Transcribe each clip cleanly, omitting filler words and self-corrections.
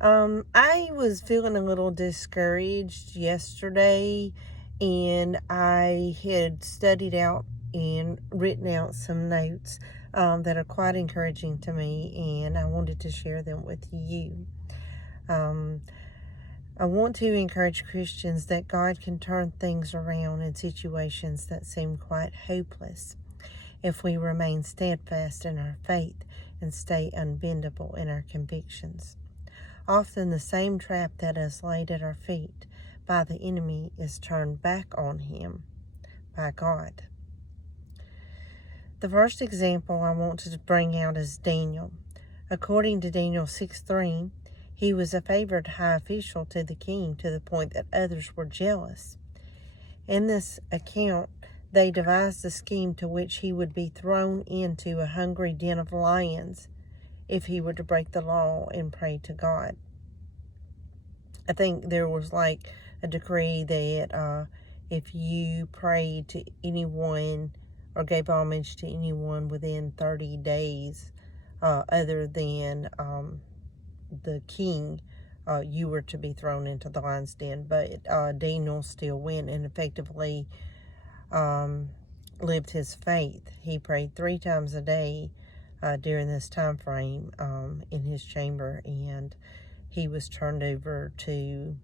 I was feeling a little discouraged yesterday, and I had studied out and written out some notes that are quite encouraging to me, and I wanted to share them with you. Um, I want to encourage Christians that God can turn things around in situations that seem quite hopeless if we remain steadfast in our faith and stay unbendable in our convictions. Often the same trap that is laid at our feet by the enemy is turned back on him by God. The first example I want to bring out is Daniel. According to Daniel 6:3, he was a favored high official to the king to the point that others were jealous. In this account, they devised a scheme to which he would be thrown into a hungry den of lions if he were to break the law and pray to God. I think there was like a decree that if you prayed to anyone or gave homage to anyone within 30 days other than the king, you were to be thrown into the lion's den. But Daniel still went and effectively lived his faith. He prayed 3 times a day during this time frame in his chamber, and he was turned over to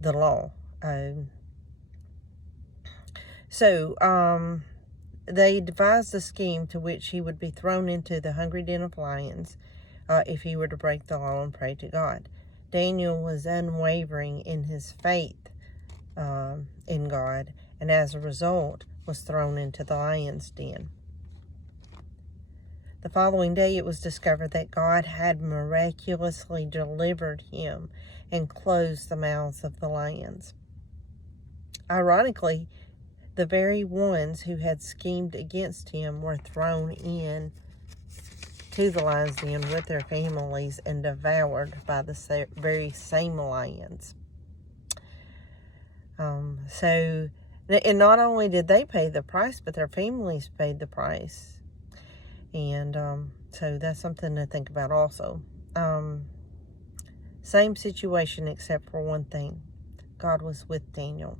the law. They devised a scheme to which he would be thrown into the hungry den of lions if he were to break the law and pray to God. Daniel was unwavering in his faith in God, and as a result was thrown into the lion's den. The following day it was discovered that God had miraculously delivered him and closed the mouths of the lions. Ironically, the very ones who had schemed against him were thrown in to the lion's den with their families and devoured by the very same lions. And not only did they pay the price, but their families paid the price. And so that's something to think about also. Same situation except for one thing. God was with Daniel.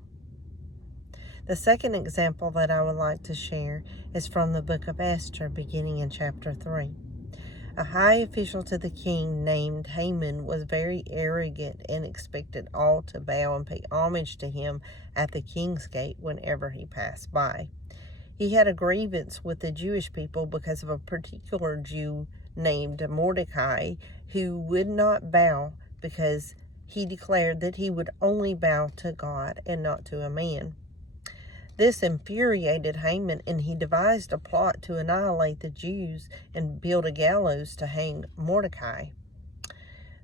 The second example that I would like to share is from the book of Esther, beginning in chapter 3. A high official to the king named Haman was very arrogant and expected all to bow and pay homage to him at the king's gate whenever he passed by. He had a grievance with the Jewish people because of a particular Jew named Mordecai who would not bow because he declared that he would only bow to God and not to a man. This infuriated Haman, and he devised a plot to annihilate the Jews and build a gallows to hang Mordecai.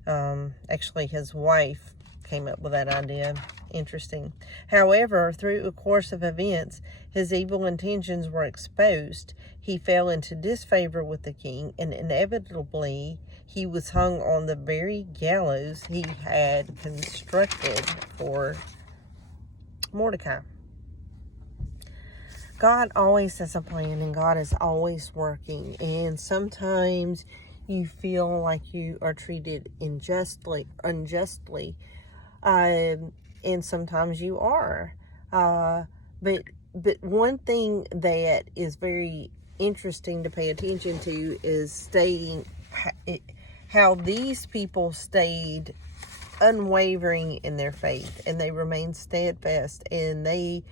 Actually, his wife came up with that idea. Interesting. However, through a course of events, his evil intentions were exposed. He fell into disfavor with the king, and inevitably, he was hung on the very gallows he had constructed for Mordecai. God always has a plan, and God is always working. And sometimes you feel like you are treated unjustly, and sometimes you are. But one thing that is very interesting to pay attention to is stating how these people stayed unwavering in their faith, and they remained steadfast, and they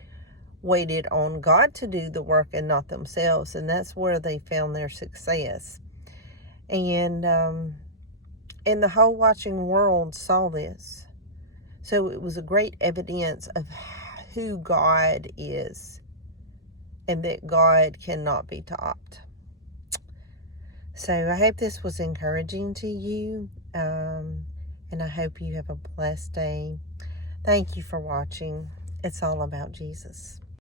waited on God to do the work and not themselves, and that's where they found their success. And the whole watching world saw this. So it was a great evidence of who God is and that God cannot be topped. So I hope this was encouraging to you, and I hope you have a blessed day. Thank you for watching. It's all about Jesus.